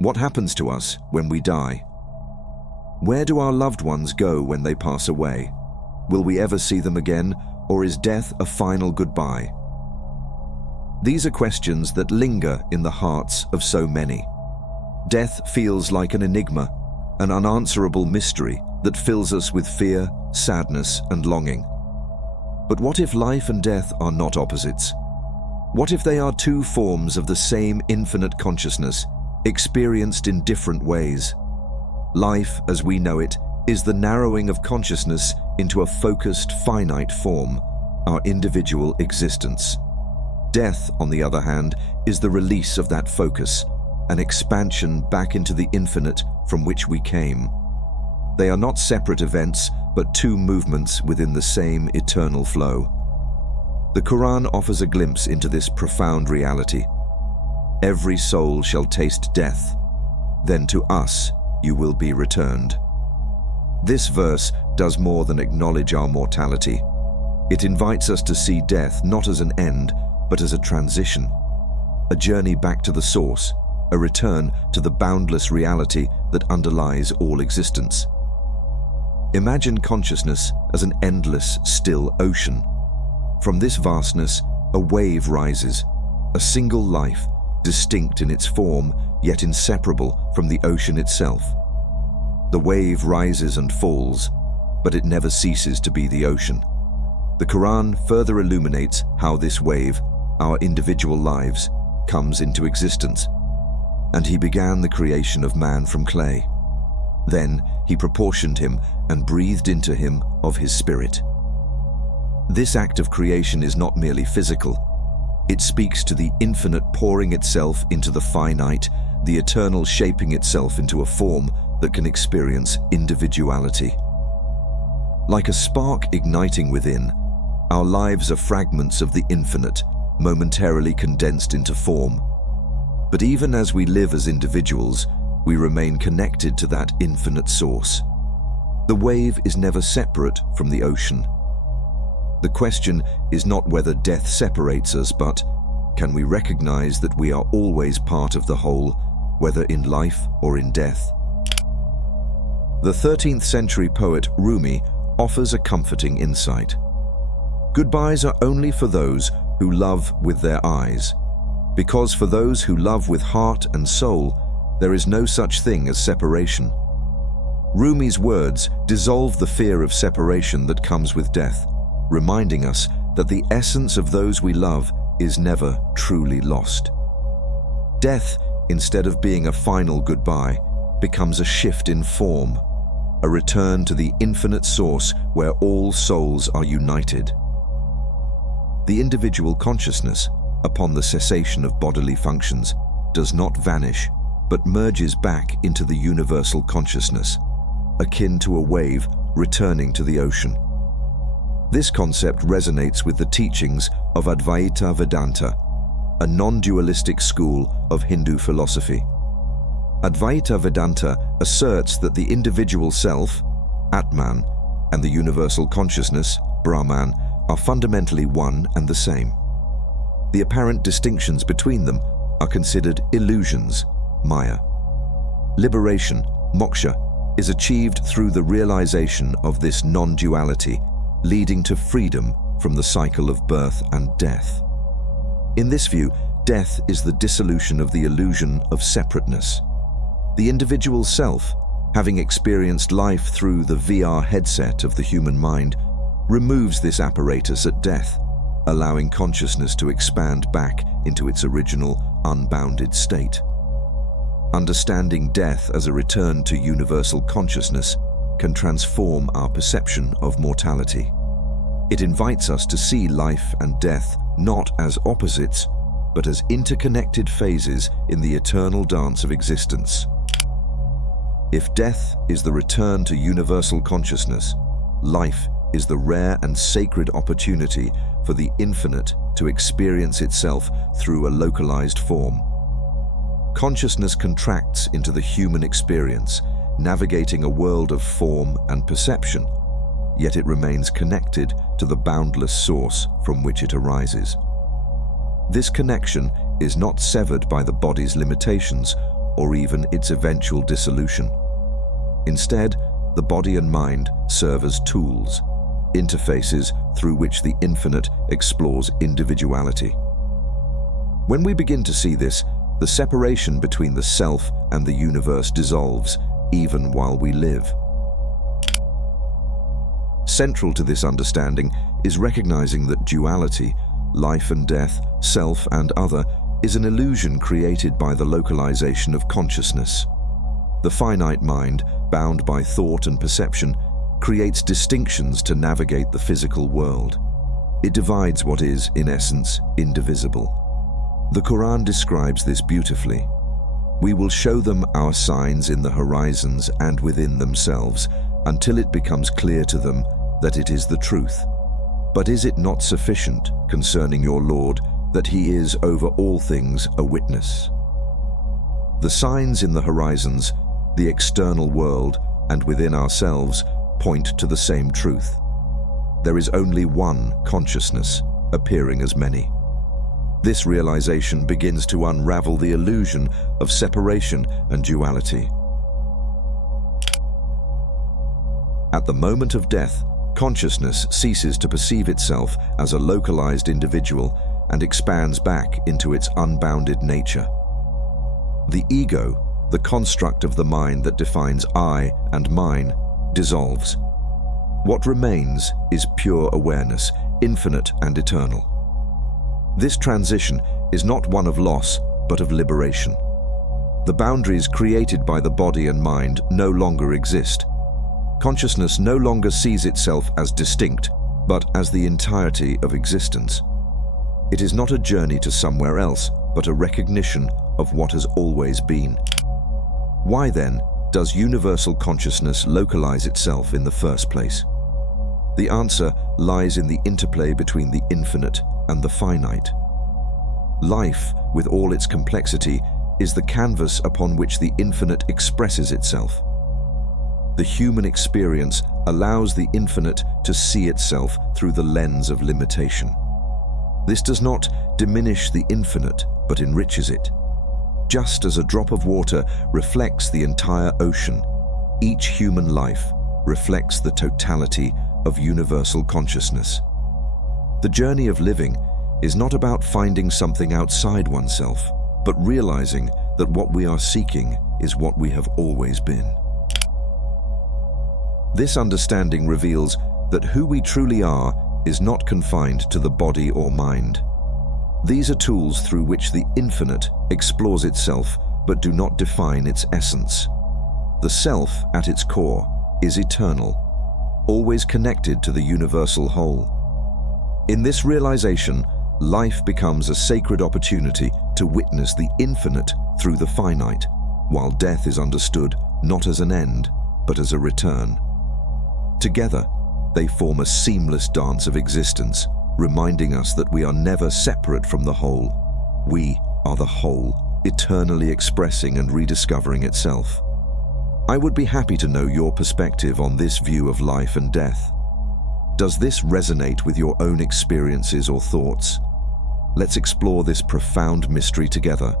What happens to us when we die? Where do our loved ones go when they pass away? Will we ever see them again, or is death a final goodbye? These are questions that linger in the hearts of so many. Death feels like an enigma, an unanswerable mystery that fills us with fear, sadness, and longing. But what if life and death are not opposites? What if they are two forms of the same infinite consciousness, experienced in different ways? Life, as we know it, is the narrowing of consciousness into a focused, finite form, our individual existence. Death, on the other hand, is the release of that focus, an expansion back into the infinite from which we came. They are not separate events, but two movements within the same eternal flow. The Quran offers a glimpse into this profound reality. Every soul shall taste death, then to us you will be returned. This verse does more than acknowledge our mortality. It invites us to see death not as an end, but as a transition, a journey back to the source, a return to the boundless reality that underlies all existence. Imagine consciousness as an endless, still ocean. From this vastness, a wave rises, a single life, distinct in its form, yet inseparable from the ocean itself. The wave rises and falls, but it never ceases to be the ocean. The Quran further illuminates how this wave, our individual lives, comes into existence. And he began the creation of man from clay. Then he proportioned him and breathed into him of his spirit. This act of creation is not merely physical. It speaks to the infinite pouring itself into the finite, the eternal shaping itself into a form that can experience individuality. Like a spark igniting within, our lives are fragments of the infinite, momentarily condensed into form. But even as we live as individuals, we remain connected to that infinite source. The wave is never separate from the ocean. The question is not whether death separates us, but can we recognize that we are always part of the whole, whether in life or in death? The 13th century poet Rumi offers a comforting insight. Goodbyes are only for those who love with their eyes, because for those who love with heart and soul, there is no such thing as separation. Rumi's words dissolve the fear of separation that comes with death, reminding us that the essence of those we love is never truly lost. Death, instead of being a final goodbye, becomes a shift in form, a return to the infinite source where all souls are united. The individual consciousness, upon the cessation of bodily functions, does not vanish, but merges back into the universal consciousness, akin to a wave returning to the ocean. This concept resonates with the teachings of Advaita Vedanta, a non-dualistic school of Hindu philosophy. Advaita Vedanta asserts that the individual self, Atman, and the universal consciousness, Brahman, are fundamentally one and the same. The apparent distinctions between them are considered illusions, Maya. Liberation, moksha, is achieved through the realization of this non-duality, leading to freedom from the cycle of birth and death. In this view, death is the dissolution of the illusion of separateness. The individual self, having experienced life through the VR headset of the human mind, removes this apparatus at death, allowing consciousness to expand back into its original, unbounded state. Understanding death as a return to universal consciousness can transform our perception of mortality. It invites us to see life and death not as opposites, but as interconnected phases in the eternal dance of existence. If death is the return to universal consciousness, life is the rare and sacred opportunity for the infinite to experience itself through a localized form. Consciousness contracts into the human experience, navigating a world of form and perception, yet it remains connected to the boundless source from which it arises. This connection is not severed by the body's limitations or even its eventual dissolution. Instead, the body and mind serve as tools, interfaces through which the infinite explores individuality. When we begin to see this, the separation between the self and the universe dissolves, even while we live. Central to this understanding is recognizing that duality, life and death, self and other, is an illusion created by the localization of consciousness. The finite mind, bound by thought and perception, creates distinctions to navigate the physical world. It divides what is, in essence, indivisible. The Quran describes this beautifully. We will show them our signs in the horizons and within themselves, until it becomes clear to them that it is the truth. But is it not sufficient concerning your Lord that He is over all things a witness? The signs in the horizons, the external world, and within ourselves point to the same truth. There is only one consciousness, appearing as many. This realization begins to unravel the illusion of separation and duality. At the moment of death, consciousness ceases to perceive itself as a localized individual and expands back into its unbounded nature. The ego, the construct of the mind that defines I and mine, dissolves. What remains is pure awareness, infinite and eternal. This transition is not one of loss, but of liberation. The boundaries created by the body and mind no longer exist. Consciousness no longer sees itself as distinct, but as the entirety of existence. It is not a journey to somewhere else, but a recognition of what has always been. Why then does universal consciousness localize itself in the first place? The answer lies in the interplay between the infinite and the finite. Life, with all its complexity, is the canvas upon which the infinite expresses itself. The human experience allows the infinite to see itself through the lens of limitation. This does not diminish the infinite, but enriches it. Just as a drop of water reflects the entire ocean, each human life reflects the totality of universal consciousness. The journey of living is not about finding something outside oneself, but realizing that what we are seeking is what we have always been. This understanding reveals that who we truly are is not confined to the body or mind. These are tools through which the infinite explores itself but do not define its essence. The self, at its core, is eternal, always connected to the universal whole. In this realization, life becomes a sacred opportunity to witness the infinite through the finite, while death is understood not as an end, but as a return. Together, they form a seamless dance of existence, reminding us that we are never separate from the whole. We are the whole, eternally expressing and rediscovering itself. I would be happy to know your perspective on this view of life and death. Does this resonate with your own experiences or thoughts? Let's explore this profound mystery together.